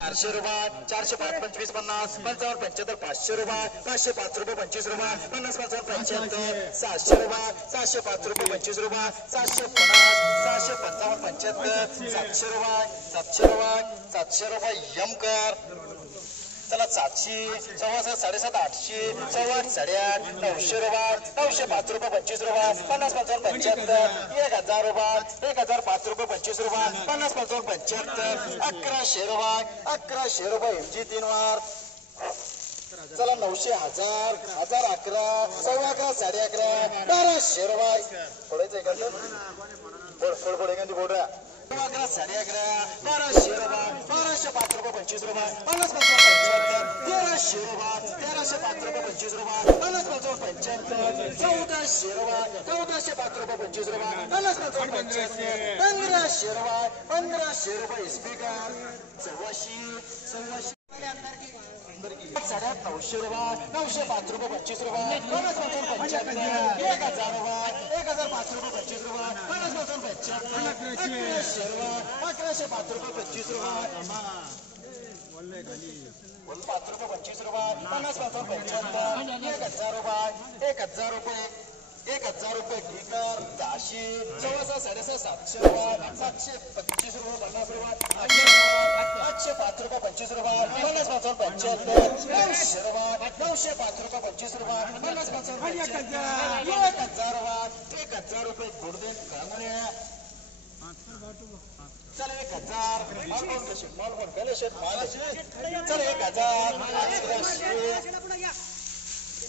चारशे रुपये चारशे पाच पंचवीस पन्नास पंचावन्न पंच्याहत्तर पाचशे रुपये पाचशे पाच रुपये पंचवीस रुपये पन्नास पंचावन्न पंच्याहत्तर सातशे रुपये सहाशे पाच रुपये पंचवीस रुपये सातशे पन्नास सहाशे पंचावन्न पंच्याहत्तर सातशे रुपये सातशे रुपये सातशे रुपये यम कर. चला सातशे सव्वा साडेसात आठशे सव्वा आठ साडेआठ नऊशे रुपये नऊशे पाच रुपये पंचवीस रुपये पन्नास पंचावन्न पंच्याहत्तर एक हजार रुपये एक हजार पाच रुपये पंचवीस रुपये पन्नास पंचावन्न पंच्याहत्तर अकराशे रुपये अकराशे रुपये एमजी तीन वार. चला नऊशे हजार हजार अकरा सव्वा अकरा साडे अकरा बाराशे रुपये. फोडायचं का? फोड फोड एखादी फोड अकरा साडे अकरा बाराशे रुपये बाराशे पाच रुपये पंचवीस रुपये पन्नास पंचावन्न पंच्याहत्तर तेराशे रुपये तेराशे पाच रुपये पंचवीस रुपये पन्नास पंचावन्न पंच्याहत्तर चौदाशे रुपये चौदाशे पाच रुपये पंचवीस रुपये पन्नास पंचावन्न पंच्याहत्तर पंधराशे रुपये पंधराशे रुपये स्पीकर सव्वाशे सव्वाशे साडे नऊशे रुपये नऊशे पाच रुपये पंचवीस रुपये पन्नास पंचावन्न पंच्याहत्तर एक हजार रुपये एक हजार पाच रुपये पंचवीस रुपये पन्नास पंचावन्न पंच्याहत्तर अकराशे पाच रुपये पंचवीस रुपये. पाच रुपये पंचवीस रुपये पन्नास पंचावन्न पंच्याहत्तर एक हजार रुपये एक हजार रुपये एक हजार रुपये सव्वासा साडेसहा सातशे रुपये सातशे पंचवीस रुपये पन्नास रुपये आठशे रुपये आठशे पाच रुपये पंचवीस रुपये पन्नास पंच्याहत्तर नऊशे रुपये नऊशे पाच रुपये पंचवीस रुपये पन्नास एक हजार रुपये एक हजार रुपये गुडदे कांगणे चल एक हजार. माल कोण चल एक हजार.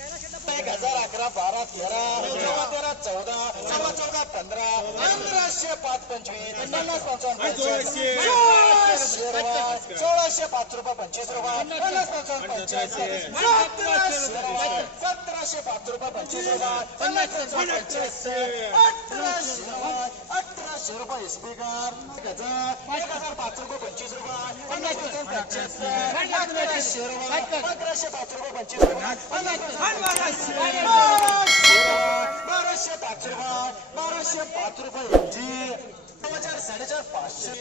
हजार अकरा बारा तेरा चौदा तेरा चौदा चौदा चौदा पंधरा पंधराशे पाच पंचवीस पन्नास पंचावन्न पंच्याऐंशी सोळाशे रुपये सोळाशे पाच रुपये पंचवीस रुपये पन्नास पंचावन्न पंच्याऐंशी सतराशे रुपये सतराशे पाच रुपये पंचवीस रुपये पन्नास पंचावन्न पंच्याऐंशी अठराशे रुपये अठराशे रुपये स्पीकर एक हजार एक हजार पाच रुपये पंचवीस रुपये पन्नास पंचावन्न पंच्याहत्तर अकराशे रुपये अकराशे पाच रुपये पंचवीस रुपये पन्नास बाराशे पाच रुपये बाराशे पाच रुपये जी हजार साडेचार पाचशे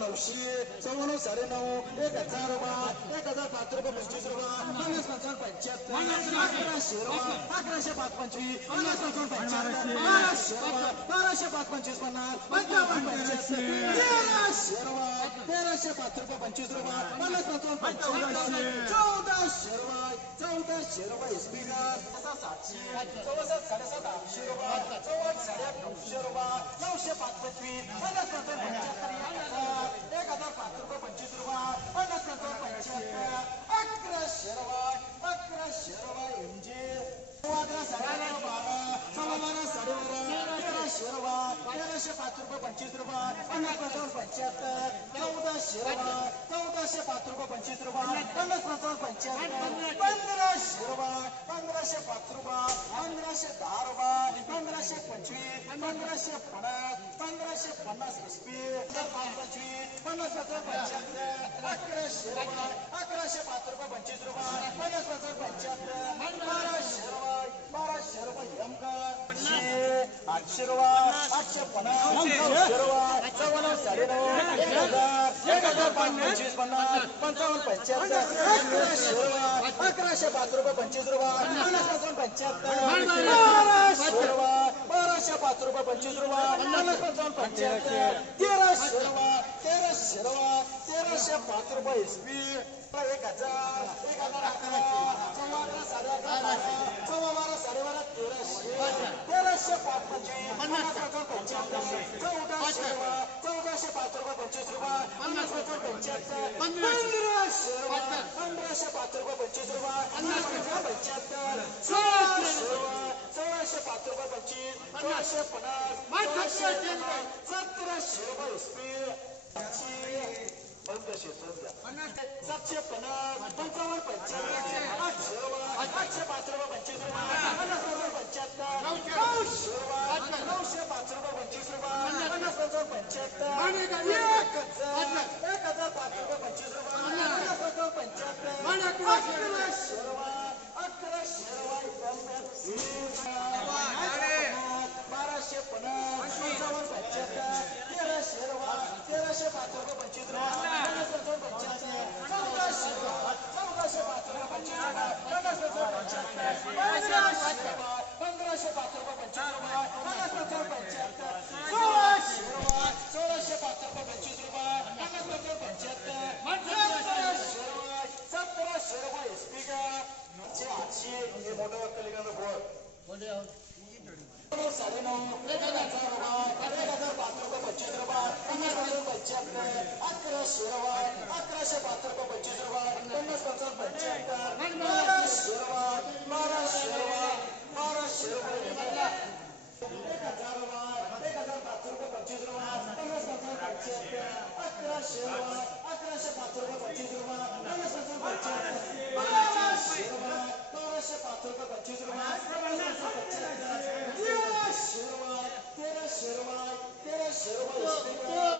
नऊशे सव्वा साडे नऊ एक हजार रुपये एक हजार पाच रुपये पंचवीस रुपये. अकराशे रुपये अकराशे पाच पंचवीस पन्नास पंचावन्न पंच्याहत्तर बाराशे रुपये बाराशे पाच पंचवीस पन्नास पंचावन्न पंच्याहत्तर तेराशे रुपये तेराशे पाच रुपये पंचवीस रुपये पन्नास पंचावन्न पंच्याहत्तर चौदाशे रुपये चौदाशे रुपये स्पीकर सातशे चौसष्ट साडेसात आठशे रुपये चौवाट साडेआठ नऊशे रुपये नऊशे पाच पंचवीस पन्नास पंचावन्न पाच रुपये पंचवीस रुपये पन्नास पंचावन्न पंच्याहत्तर चौदाशे रुपये चौदाशे पाच रुपये पंचवीस रुपये पन्नास पंचावन्न पंच्याहत्तर पंधराशे रुपये पंधराशे पाच रुपये पंधराशे दहा रुपये पंधराशे पंचवीस पंधराशे पन्नास पंधराशे पन्नास एसपी पंचवीस पन्नास पंचावन्न पंच्याहत्तर अकराशे रुपये अकराशे पाच रुपये पंचवीस रुपये पन्नास पंचावन्न पंच्याहत्तर बाराशे रुपये बाराशे रुपये आठशे रुपये पंचवीस पन्नास पंचावन्न पंच्याहत्तर अकराशे पाच रुपये पंचवीस रुपये. पन्नास पंचावन्न पंच्याहत्तर बाराशे पाच रुपये पंचवीस रुपये पन्नास पंचावन्न पंच्याहत्तर तेराशे रुपये तेराशे रुपये तेराशे पाच रुपये एसपी एक हजार एक हजार अकरा सव्वा अकरा साडे अकरा बारा साडे बारा तेराशे तेराशे पाच पंचवीस पंधराशे पंधराशे पाच सातशे पन्नास पंचावन्न पंच्याहत्तर आठशे आठशे पाच रुपये पंचवीस नऊशे नऊशे पाच रुपये पंचवीस रुपये पंच्याहत्तर Thank you. साडेनऊ एक हजार रुपये एक हजार पाच रुपये पंचवीस अकराशे रुपये अकराशे पाच रुपये पंचवीस रुपये पन्नास पाच पंच्याहत्तर